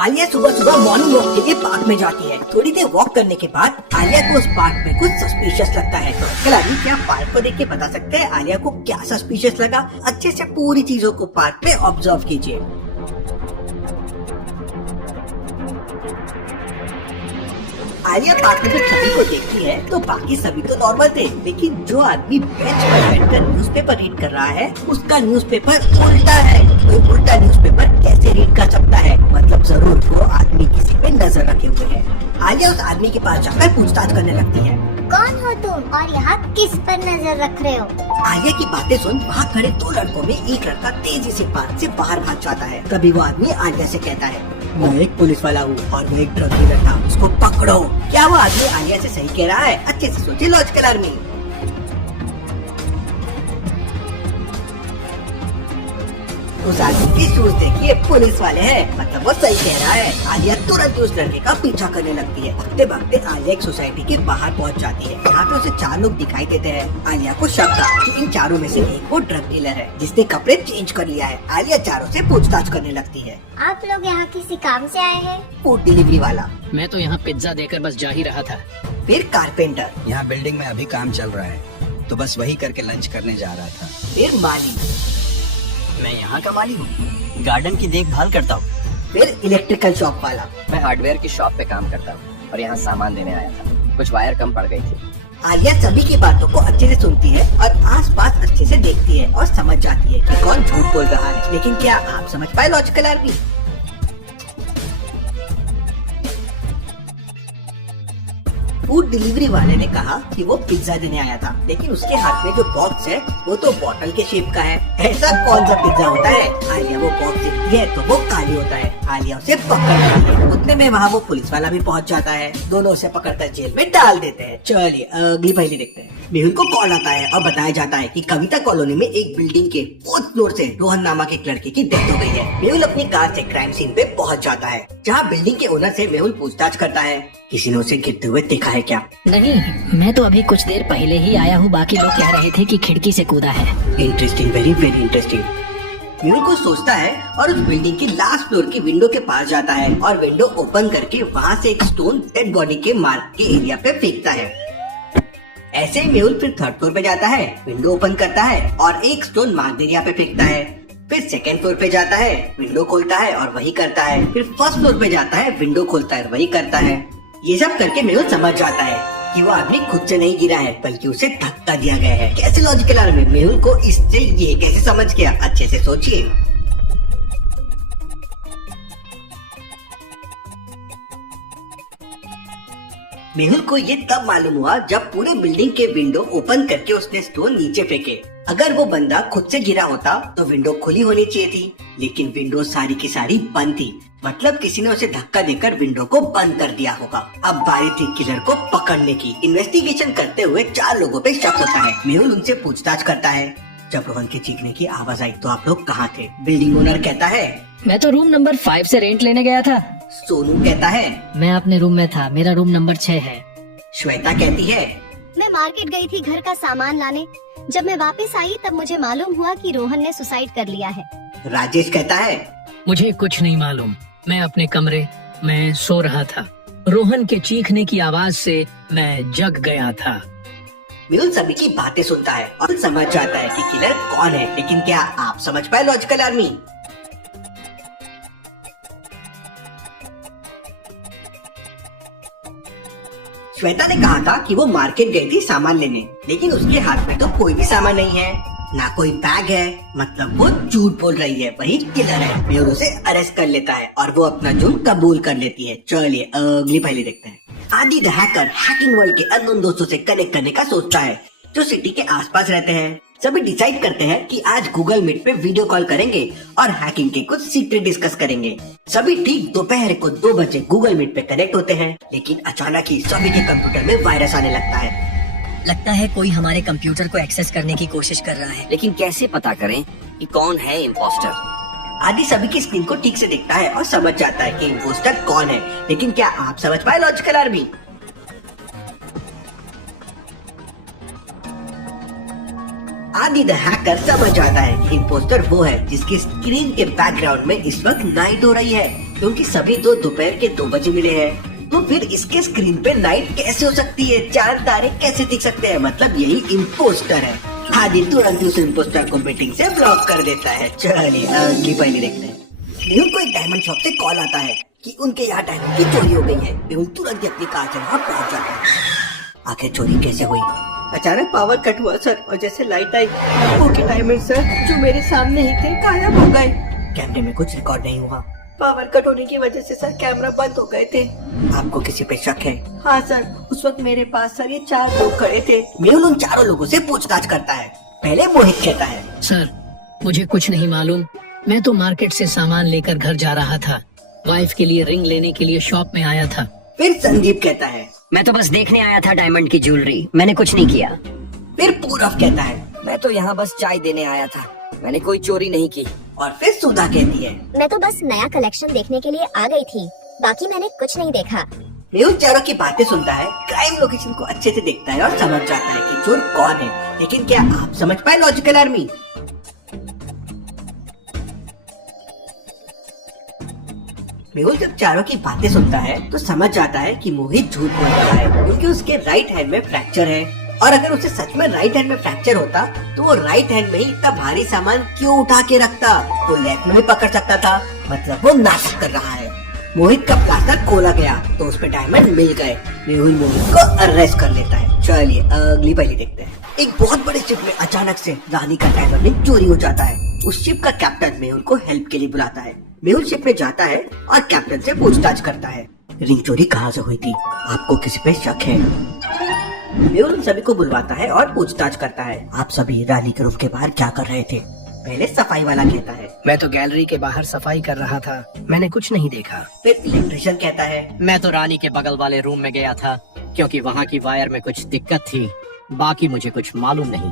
आलिया सुबह सुबह morning walk के लिए पार्क में जाती है। थोड़ी देर वॉक करने के बाद आलिया को उस पार्क में कुछ सस्पिशियस लगता है। कल आदमी क्या पार्क को देख के बता सकते हैं आलिया को क्या सस्पिशियस लगा? अच्छे से पूरी चीजों को पार्क में ऑब्जर्व कीजिए। आलिया पार्क में सभी को देखती है तो बाकी सभी तो नॉर्मल थे, लेकिन जो आदमी बेंच पर बैठकर न्यूज़पेपर रीड कर रहा है उसका न्यूज़पेपर उल्टा है। कोई उल्टा न्यूज़पेपर कैसे रीड कर सकता है? मतलब जरूर वो आदमी किसी पे नजर रखे हुए है। आलिया उस आदमी के पास जाकर पूछताछ करने लगती है। कौन हो तुम और यहाँ किस पर नजर रख रहे हो? आलिया की बातें सुन वहाँ खड़े दो लड़कों में एक लड़का तेजी से पार्क से बाहर भाग जाता है। तभी वो आदमी आलिया से कहता है, मैं एक पुलिस वाला हूँ और मैं एक ड्रग डीलर था, उसको पकड़ो। क्या वो आदमी आलिया से सही कह रहा है? अच्छे से सोचिए लॉजिकल आर्मी। उस आदमी की शूज देखिए पुलिस वाले हैं, मतलब वो सही कह रहा है। आलिया तुरंत उस लड़के का पीछा करने लगती है। भागते भागते आलिया एक सोसाइटी के बाहर पहुंच जाती है, जहाँ पे उसे चार लोग दिखाई देते हैं। आलिया को शक था कि इन चारों में से एक वो ड्रग डीलर है जिसने कपड़े चेंज कर लिया है। आलिया चारों से पूछताछ करने लगती है। आप लोग यहाँ किसी काम से आए हैं? फूड डिलीवरी वाला। मैं तो यहाँ पिज्जा देकर बस जा ही रहा था। फिर कारपेंटर। यहाँ बिल्डिंग में अभी काम चल रहा है तो बस वही करके लंच करने जा रहा था। फिर माली। मैं यहाँ का माली हूँ, गार्डन की देखभाल करता हूँ। फिर इलेक्ट्रिकल शॉप वाला। मैं हार्डवेयर की शॉप पे काम करता हूँ और यहाँ सामान देने आया था, कुछ वायर कम पड़ गई थी। आलिया सभी की बातों को अच्छे से सुनती है और आसपास अच्छे से देखती है और समझ जाती है कि कौन झूठ बोल रहा है। लेकिन क्या आप समझ पाए लॉजिकल आर्मी? फूड डिलीवरी वाले ने कहा कि वो पिज्जा देने आया था, लेकिन उसके हाथ में जो बॉक्स है वो तो बोतल के शेप का है। ऐसा कौन सा पिज्जा होता है? आलिया वो बॉक्स देखती है तो वो खाली होता है। आलिया उसे पकड़ लेती है। उतने में वहाँ वो पुलिस वाला भी पहुँच जाता है। दोनों उसे पकड़कर जेल में डाल देते हैं। चलिए अगली पहली देखते हैं। मेहुल को कॉल आता है और बताया जाता है कि कविता कॉलोनी में एक बिल्डिंग के 4th फ्लोर से रोहन नामक एक लड़के की डेथ हो गई है। मेहुल अपनी कार से क्राइम सीन पे पहुंच जाता है, जहां बिल्डिंग के ओनर से मेहुल पूछताछ करता है, किसी ने उसे गिरते हुए देखा है क्या? नहीं, मैं तो अभी कुछ देर पहले ही आया हूँ। बाकी लोग कह रहे थे कि खिड़की से कूदा है। Interesting, very very interesting. Mehul को सोचता है और उस बिल्डिंग की लास्ट फ्लोर की विंडो के पास जाता है और विंडो ओपन करके वहाँ से एक स्टोन डेड बॉडी के मार्क के एरिया पे फेंकता है। ऐसे ही मेहुल फिर 3rd फ्लोर पे जाता है, विंडो ओपन करता है और एक स्टोन मार्क एरिया पे फेंकता है। फिर 2nd फ्लोर पे जाता है, विंडो खोलता है और वही करता है। फिर 1st फ्लोर पे जाता है, विंडो खोलता है और वही करता है। ये सब करके मेहुल समझ जाता है कि वो आदमी खुद से नहीं गिरा है, बल्कि उसे धक्का दिया गया है। कैसे लॉजिकल आर्मी? मेहुल को इससे ये कैसे समझ गया? अच्छे से सोचिए। मेहुल को ये तब मालूम हुआ जब पूरे बिल्डिंग के विंडो ओपन करके उसने स्टोन नीचे फेंके। अगर वो बंदा खुद से गिरा होता तो विंडो खुली होनी चाहिए थी, लेकिन विंडो सारी की सारी बंद थी। मतलब किसी ने उसे धक्का देकर विंडो को बंद कर दिया होगा। अब बारी थी किलर को पकड़ने की। इन्वेस्टिगेशन करते हुए 4 लोगों पे शक होता है। मेहुल उनसे पूछताछ करता है। जब रोहन के चीखने की आवाज आई तो आप लोग कहाँ थे? बिल्डिंग ओनर कहता है, मैं तो रूम नंबर 5 से रेंट लेने गया था। सोनू कहता है, मैं अपने रूम में था, मेरा रूम नंबर 6 है। श्वेता कहती है, मैं मार्केट गई थी घर का सामान लाने। जब मैं वापस आई तब मुझे मालूम हुआ कि रोहन ने सुसाइड कर लिया है। राजेश कहता है, मुझे कुछ नहीं मालूम, मैं अपने कमरे में सो रहा था। रोहन के चीखने की आवाज से मैं जग गया था। मेहुल सभी की बातें सुनता है और समझ जाता है कि किलर कौन है। लेकिन क्या आप समझ पाए लॉजिकल आर्मी? श्वेता ने कहा था कि वो मार्केट गई थी सामान लेने, लेकिन उसके हाथ में तो कोई भी सामान नहीं है, ना कोई बैग है। मतलब वो झूठ बोल रही है, वही किलर है। मेहुल उसे अरेस्ट कर लेता है और वो अपना जुर्म कबूल कर लेती है। चलिए अगली पहली देखते हैं। आदि द हैकर हैकिंग वर्ल्ड के अननोन दोस्तों से कनेक्ट करने का सोचता है जो सिटी के आसपास रहते हैं। सभी डिसाइड करते हैं कि आज गूगल मीट पे वीडियो कॉल करेंगे और हैकिंग के कुछ सीक्रेट डिस्कस करेंगे। सभी ठीक दोपहर को 2 बजे गूगल मीट पे कनेक्ट होते हैं, लेकिन अचानक ही सभी के कंप्यूटर में वायरस आने लगता है। कोई हमारे कंप्यूटर को एक्सेस करने की कोशिश कर रहा है। लेकिन कैसे पता करें कि कौन है इम्पोस्टर? आदि सभी की स्क्रीन को ठीक से देखता है और समझ जाता है कि इम्पोस्टर कौन है। लेकिन क्या आप समझ पाए लॉजिकल आर्मी? आदि द हैकर समझ आता है कि इम्पोस्टर वो है जिसकी स्क्रीन के बैकग्राउंड में इस वक्त नाइट हो रही है। क्योंकि सभी तो दोपहर के 2 बजे मिले हैं। तो फिर इसके स्क्रीन पे नाइट कैसे हो सकती है, चांद तारे कैसे दिख सकते हैं? मतलब यही इम्पोस्टर है। हादी तुरंत उस इम्पोस्टर को मीटिंग से ब्लॉक कर देता है। चलिए अगली पहली देखते हैं। मेहुल को एक डायमंड शॉप से कॉल आता है कि उनके यहाँ डायमंड की चोरी हो गई है। मेहुल तुरंत ही अपनी कार से वहाँ पहुँच जाता है। आखिर चोरी कैसे हुई? अचानक पावर कट हुआ सर, और जैसे लाइट आई वो के डायमंड सर जो मेरे सामने ही थे गायब हो गए। कैमरे में कुछ रिकॉर्ड नहीं हुआ। पावर कट होने की वजह से सर कैमरा बंद हो गए थे। आपको किसी पे शक है? हाँ सर, उस वक्त मेरे पास सर ये 4 लोग खड़े थे। मेहुल उन 4 लोगों से पूछताछ करता है। पहले मोहित कहता है, सर मुझे कुछ नहीं मालूम, मैं तो मार्केट से सामान लेकर घर जा रहा था। वाइफ के लिए रिंग लेने के लिए शॉप में आया था। फिर संदीप कहता है, मैं तो बस देखने आया था डायमंड की ज्वेलरी, मैंने कुछ नहीं किया। फिर पूरब कहता है, मैं तो यहाँ बस चाय देने आया था, मैंने कोई चोरी नहीं की। और फिर सुधा कहती है, मैं तो बस नया कलेक्शन देखने के लिए आ गई थी, बाकी मैंने कुछ नहीं देखा। मेहुल चारों की बातें सुनता है, क्राइम लोकेशन को अच्छे से देखता है और समझ जाता है कि चोर कौन है। लेकिन क्या आप समझ पाए लॉजिकल आर्मी? मेहुल जब चारों की बातें सुनता है तो समझ जाता है कि मोहित झूठ बोल रहा है, क्योंकि उसके राइट हैंड में फ्रैक्चर है। और अगर उसे सच में राइट हैंड में फ्रैक्चर होता तो वो राइट हैंड में ही इतना भारी सामान क्यों उठा के रखता? तो लेफ्ट में भी पकड़ सकता था। मतलब वो नाटक कर रहा है। मोहित का प्लास्टर खोला गया तो उस पे डायमंड मिल गए। मेहुल मोहित को अरेस्ट कर लेता है। चलिए अगली पहली देखते हैं। एक बहुत बड़े शिप में अचानक से रानी का डायमंड चोरी हो जाता है। उस शिप का कैप्टन मेहुल को हेल्प के लिए बुलाता है। मेहुल शिप में जाता है और कैप्टन से पूछताछ करता है, रिंग चोरी कहाँ से हुई थी? आपको किसी पे शक है? मेहुल उन सभी को बुलवाता है और पूछताछ करता है, आप सभी रानी के रूम के बाहर क्या कर रहे थे? पहले सफाई वाला कहता है, मैं तो गैलरी के बाहर सफाई कर रहा था, मैंने कुछ नहीं देखा। फिर इलेक्ट्रिशियन कहता है, मैं तो रानी के बगल वाले रूम में गया था क्योंकि वहाँ की वायर में कुछ दिक्कत थी, बाकी मुझे कुछ मालूम नहीं।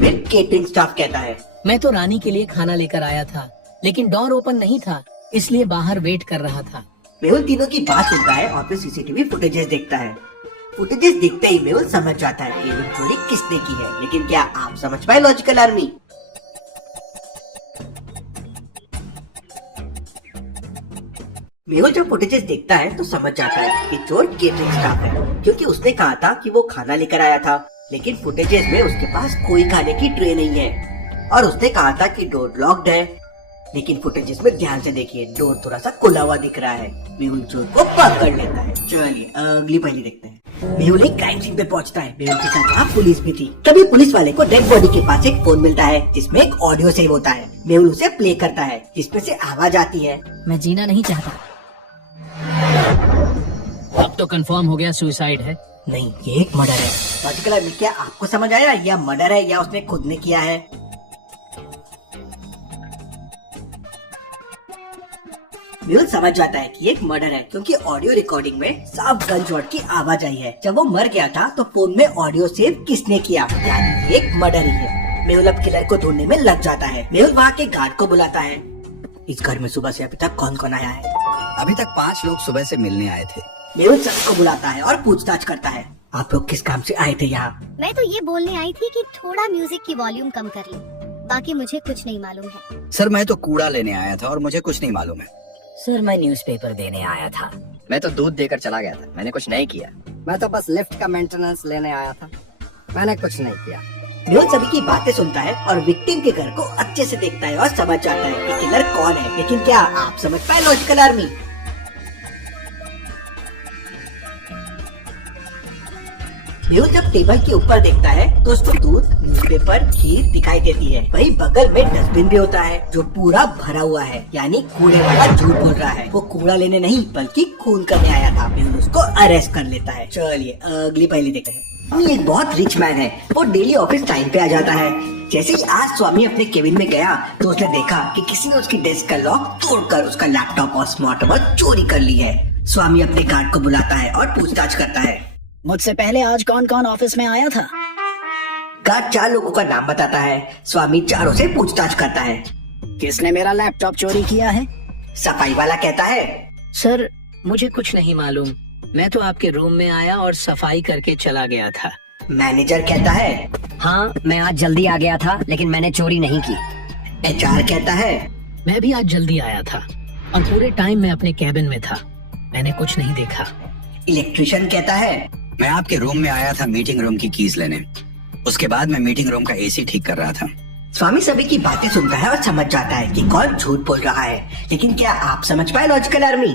फिर केटरिंग स्टाफ कहता है, मैं तो रानी के लिए खाना लेकर आया था, लेकिन डोर ओपन नहीं था, इसलिए बाहर वेट कर रहा था। मेहुल तीनों की बात सुनता है और फिर सीसीटीवी फुटेजेस देखता है। फुटेजेस देखते ही मेहुल समझ जाता है कि रिंग चोरी किसने की है। लेकिन क्या आप समझ पाए लॉजिकल आर्मी? मेहुल जब फुटेजेस देखता है तो समझ जाता है कि चोर केटरिंग स्टाफ है, क्योंकि उसने कहा था कि वो खाना लेकर आया था, लेकिन फुटेजेस में उसके पास कोई खाने की ट्रे नहीं है। और उसने कहा था कि डोर लॉक्ड है, लेकिन फुटेजेस में ध्यान से देखिए डोर थोड़ा सा खुला हुआ दिख रहा है। मेहुल चोर को पकड़ लेता है। चलिए अगली पहली देखते हैं। मेहुल एक क्राइम सीन पे पहुंचता है। मेहुल के साथ वहाँ पुलिस भी थी। तभी पुलिस वाले को डेड बॉडी के पास एक फोन मिलता है जिसमें एक ऑडियो सेव होता है। मेहुल उसे प्ले करता है जिसमें से आवाज आती है, मैं जीना नहीं चाहता। अब तो कंफर्म हो गया सुसाइड है। नहीं ये एक मर्डर है। लॉजिकल आर्मी, क्या आपको समझ आया या मर्डर है या उसने खुद ने किया है? मेहुल समझ जाता है कि ये एक मर्डर है, क्योंकि ऑडियो रिकॉर्डिंग में साफ गन शॉट की आवाज आई है। जब वो मर गया था तो फोन में ऑडियो सेव किसने किया, यानी ये एक मर्डर ही है। मेहुल अब किलर को ढूंढने में लग जाता है। मेहुल वहाँ के गार्ड को बुलाता है। इस घर में सुबह से अभी तक कौन कौन आया है? अभी तक 5 लोग सुबह से मिलने आए थे। मेहुल सबको बुलाता है और पूछताछ करता है, आप लोग किस काम से आए थे यहाँ? मैं तो ये बोलने आई थी कि थोड़ा म्यूजिक की वॉल्यूम कम कर ली, बाकी मुझे कुछ नहीं मालूम है। सर मैं तो कूड़ा लेने आया था और मुझे कुछ नहीं मालूम है। सर मैं न्यूज़पेपर देने आया था। मैं तो दूध देकर चला गया था, मैंने कुछ नहीं किया। मैं तो बस लिफ्ट का मेंटेनेंस लेने आया था, मैंने कुछ नहीं किया। मेहुल सभी की बातें सुनता है और विक्टिम के घर को अच्छे से देखता है और समझ जाता है कि किलर कौन है। लेकिन क्या आप समझ पाए लॉजिकल आर्मी? मेहुल जब टेबल के ऊपर देखता है तो उसको दूध, न्यूज़पेपर, खीर दिखाई देती है। वहीं बगल में डस्टबिन भी होता है जो पूरा भरा हुआ है, यानी कूड़े वाला झूठ बोल रहा है। वो कूड़ा लेने नहीं बल्कि खून करने आया था। मेहुल उसको अरेस्ट कर लेता है। चलिए अगली पहली देखते हैं। स्वामी एक बहुत रिच मैन है। वो डेली ऑफिस टाइम पे आ जाता है। जैसे ही आज स्वामी अपने केबिन में गया तो उसने देखा कि किसी ने उसकी डेस्क का लॉक तोड़कर उसका लैपटॉप और स्मार्ट वॉच चोरी कर ली है। स्वामी अपने गार्ड को बुलाता है और पूछताछ करता है, मुझसे पहले आज कौन कौन ऑफिस में आया था? गार्ड 4 लोगों का नाम बताता है। स्वामी चारों से पूछताछ करता है। किसने मेरा लैपटॉप चोरी किया है? सफाई वाला कहता है, सर मुझे कुछ नहीं मालूम, मैं तो आपके रूम में आया और सफाई करके चला गया था। मैनेजर कहता है, हाँ मैं आज जल्दी आ गया था, लेकिन मैंने चोरी नहीं की। एचआर कहता है, मैं भी आज जल्दी आया था। और पूरे टाइम मैं अपने कैबिन में था। मैंने कुछ नहीं देखा। इलेक्ट्रिशियन कहता है, मैं आपके रूम में आया था मीटिंग रूम की कीज लेने। उसके बाद मैं मीटिंग रूम का एसी ठीक कर रहा था। स्वामी सभी की बातें सुनता है और समझ जाता है कि कौन झूठ बोल रहा है। लेकिन क्या आप समझ पाए लॉजिकल आर्मी?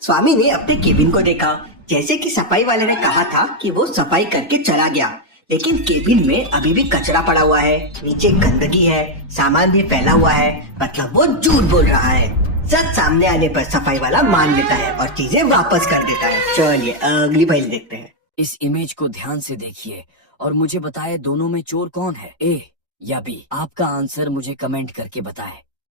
स्वामी ने अपने केबिन को देखा। जैसे कि सफाई वाले ने कहा था कि वो सफाई करके चला गया, लेकिन केबिन में अभी भी कचरा पड़ा हुआ है, नीचे गंदगी है, सामान भी फैला हुआ है। मतलब वो झूठ बोल रहा है। सच सामने आने पर सफाई वाला मान लेता है और चीजें वापस कर देता है। चलिए अगली फाइल देखते हैं। इस इमेज को ध्यान से देखिए और मुझे बताए दोनों में चोर कौन है, ए या बी। आपका आंसर मुझे कमेंट करके बताएं।